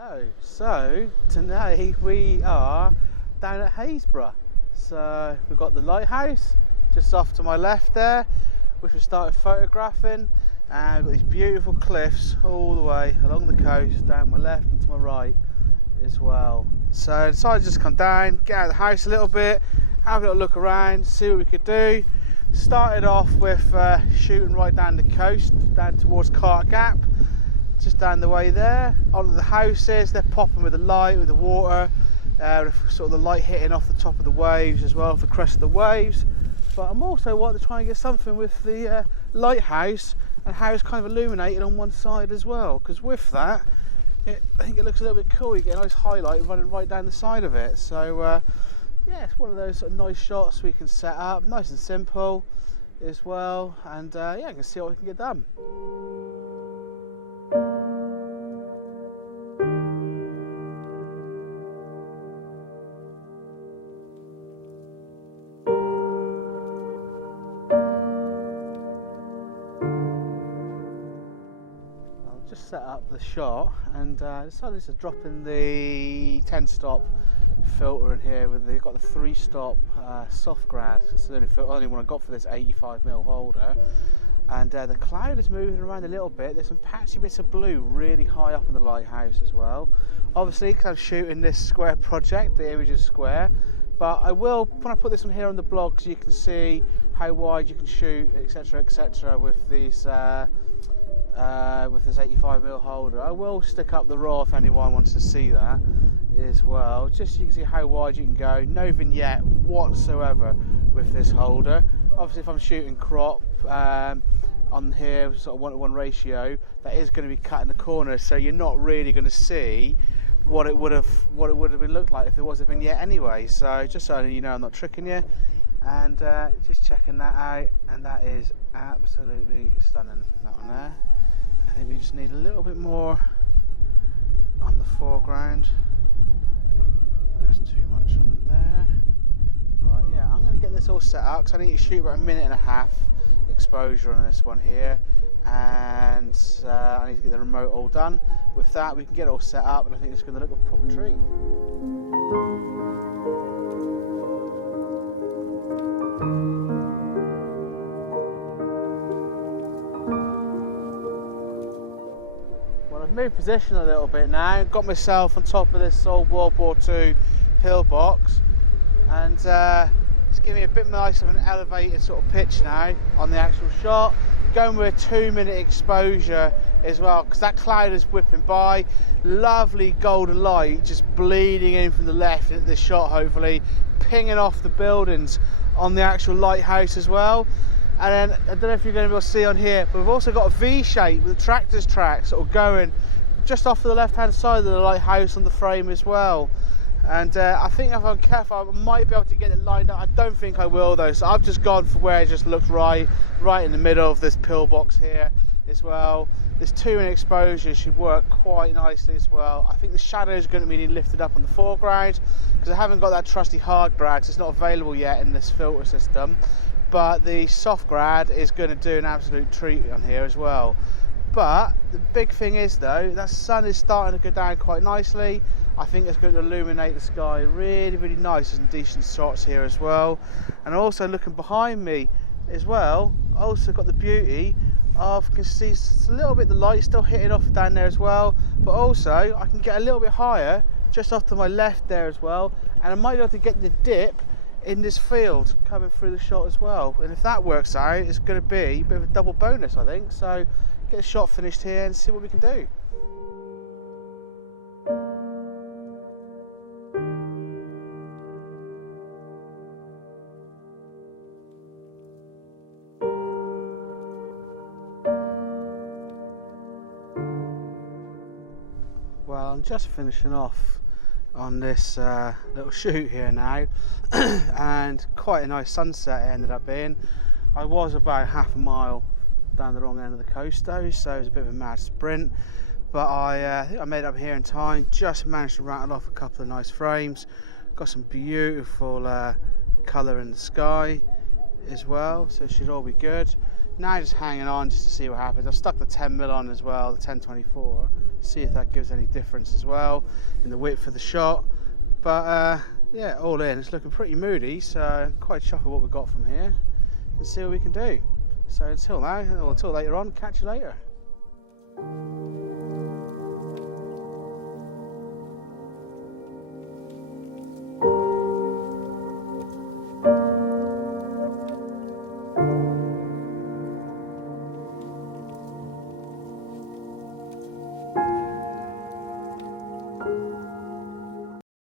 Hello, so today we are down at Happisburgh. So we've got the lighthouse just off to my left there, which we started photographing, and we've got these beautiful cliffs all the way along the coast, down my left and to my right as well. So I decided to just come down, get out of the house a little bit, have a little look around, see what we could do. Started off with shooting right down the coast, down towards Cart Gap, just down the way there, onto the houses. They're popping with the light, with the water, sort of the light hitting off the top of the waves as well, off the crest of the waves. But I'm also wanting to try and get something with the lighthouse and how it's kind of illuminated on one side as well, because with that, I think it looks a little bit cool. You get a nice highlight running right down the side of it. So yeah, it's one of those sort of nice shots we can set up, nice and simple as well, and yeah, I can see what we can get done. Just set up the shot and decided to drop in the 10-stop filter in here. They've got the 3-stop soft grad. It's the only one I got for this 85mm holder. And the cloud is moving around a little bit. There's some patchy bits of blue really high up in the lighthouse as well. Obviously, because I'm shooting this square project, the image is square. But I will, when I put this on here on the blog, so you can see how wide you can shoot, etc., with these. With this 85mm holder. I will stick up the raw if anyone wants to see that as well, just so you can see how wide you can go. No vignette whatsoever with this holder. Obviously, if I'm shooting crop on here, sort of 1:1 ratio, that is going to be cutting the corners, so you're not really going to see what it would have been looked like if there was a vignette anyway. So just so you know, I'm not tricking you. And just checking that out, and that is absolutely stunning, that one there. I think we just need a little bit more on the foreground. That's too much on there. Right, yeah, I'm going to get this all set up because I need to shoot about 1.5 minutes exposure on this one here, and I need to get the remote all done. With that, we can get it all set up, and I think it's going to look a proper treat. Moved position a little bit now, got myself on top of this old World War II pillbox, and it's giving me a bit nice of an elevated sort of pitch now on the actual shot, going with a 2-minute exposure as well, because that cloud is whipping by, lovely golden light just bleeding in from the left into the shot, hopefully pinging off the buildings on the actual lighthouse as well. And then, I don't know if you're going to be able to see on here, but we've also got a V shape with a tractor's track sort of going just off to the left hand side of the lighthouse on the frame as well. And I think if I'm careful, I might be able to get it lined up. I don't think I will though, so I've just gone for where it just looks right in the middle of this pillbox here as well. This 2-minute exposure should work quite nicely as well. I think the shadow is going to be lifted up on the foreground because I haven't got that trusty hard grad, so it's not available yet in this filter system. But the soft grad is going to do an absolute treat on here as well. But the big thing is though, that sun is starting to go down quite nicely. I think it's going to illuminate the sky really nice and decent shots here as well. And also looking behind me as well, also got the beauty of, you can see a little bit the light still hitting off down there as well, but also I can get a little bit higher just off to my left there as well, and I might be able to get the dip in this field coming through the shot as well. And if that works out, it's going to be a bit of a double bonus, I think. So get the shot finished here and see what we can do. Well, I'm just finishing off on this little shoot here now, and quite a nice sunset it ended up being. I was about half a mile down the wrong end of the coast though, so it was a bit of a mad sprint, but I think I made it up here in time. Just managed to rattle off a couple of nice frames, got some beautiful colour in the sky as well, so it should all be good. Now just hanging on just to see what happens. I've stuck the 10mm on as well, the 10-24, see if that gives any difference as well in the width of the shot. But yeah, all in, it's looking pretty moody, so quite chuffed with what we've got from here and see what we can do. So until now, or until later on, catch you later.